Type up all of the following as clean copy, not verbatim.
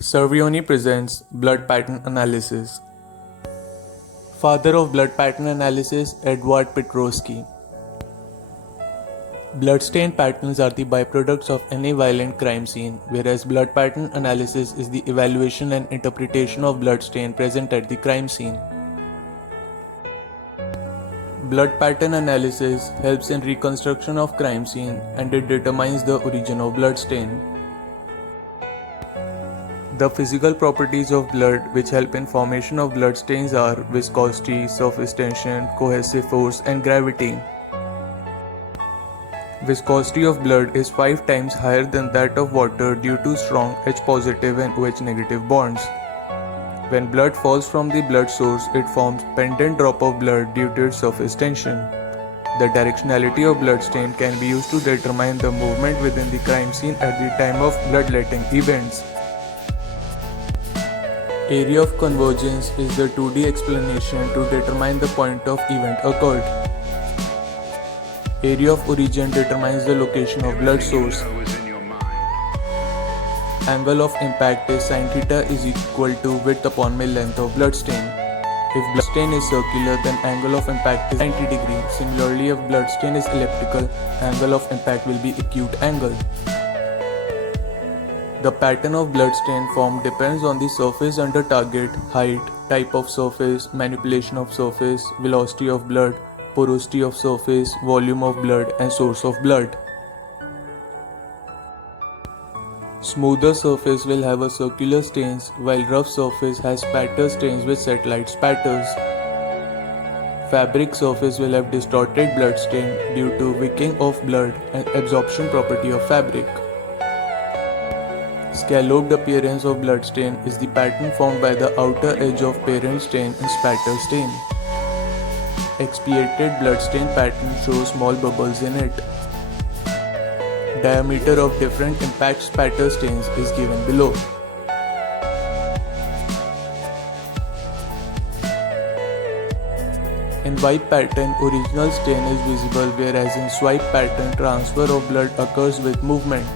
Servioni presents blood pattern analysis. Father of blood pattern analysis, Edward Petrosky. Bloodstain patterns are the byproducts of any violent crime scene, whereas blood pattern analysis is the evaluation and interpretation of bloodstain present at the crime scene. Blood pattern analysis helps in reconstruction of crime scene and it determines the origin of bloodstain. The physical properties of blood which help in formation of bloodstains are viscosity, surface tension, cohesive force and gravity. Viscosity of blood is 5 times higher than that of water due to strong H positive and OH negative bonds. When blood falls from the blood source, it forms pendant drop of blood due to its surface tension. The directionality of bloodstain can be used to determine the movement within the crime scene at the time of bloodletting events. Area of convergence is the 2D explanation to determine the point of event occurred. Area of origin determines the location of blood source. Angle of impact is sin theta is equal to width upon mil length of bloodstain. If bloodstain is circular, then angle of impact is 90 degree. Similarly, if bloodstain is elliptical, angle of impact will be acute angle. The pattern of bloodstain formed depends on the surface under target, height, type of surface, manipulation of surface, velocity of blood, porosity of surface, volume of blood, and source of blood. Smoother surface will have a circular stains, while rough surface has spatter stains with satellite spatters. Fabric surface will have distorted blood stain due to wicking of blood and absorption property of fabric. Scalloped appearance of bloodstain is the pattern formed by the outer edge of parent stain and spatter stain. Expiated bloodstain pattern shows small bubbles in it. Diameter of different impact spatter stains is given below. In wipe pattern, original stain is visible, whereas in swipe pattern, transfer of blood occurs with movement.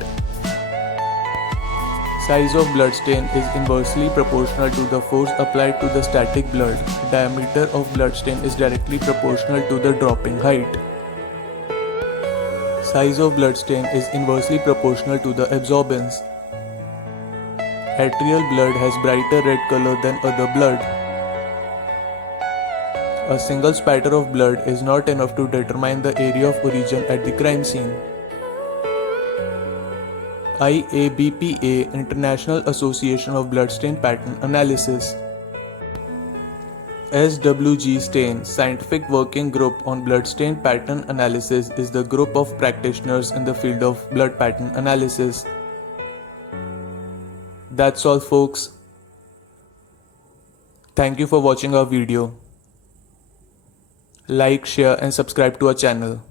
Size of bloodstain is inversely proportional to the force applied to the static blood. Diameter of bloodstain is directly proportional to the dropping height. Size of bloodstain is inversely proportional to the absorbance. Arterial blood has brighter red color than other blood. A single spatter of blood is not enough to determine the area of origin at the crime scene. IABPA International Association of Bloodstain Pattern Analysis. SWG Stain Scientific Working Group on Bloodstain Pattern Analysis is the group of practitioners in the field of blood pattern analysis. That's all, folks. Thank you for watching our video. Like, share and subscribe to our channel.